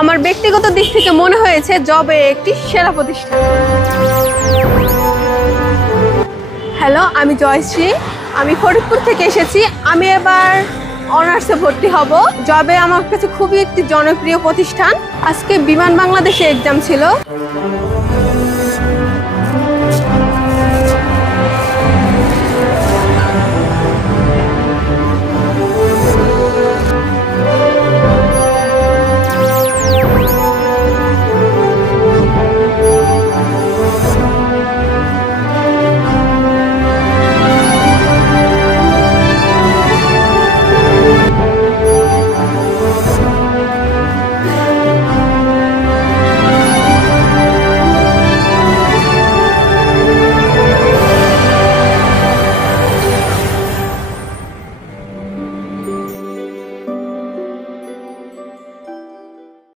আমার ব্যক্তিগত দিক থেকে মনে হয়েছে জবে একটি সেরা প্রতিষ্ঠান। হ্যালো, আমি জয়শ্রী, আমি ফরিদপুর থেকে এসেছি। আমি এবার অনার্সে ভর্তি হব। জবে আমার কাছে খুবই একটি জনপ্রিয় প্রতিষ্ঠান। আজকে বিমান বাংলাদেশে এক্সাম ছিল।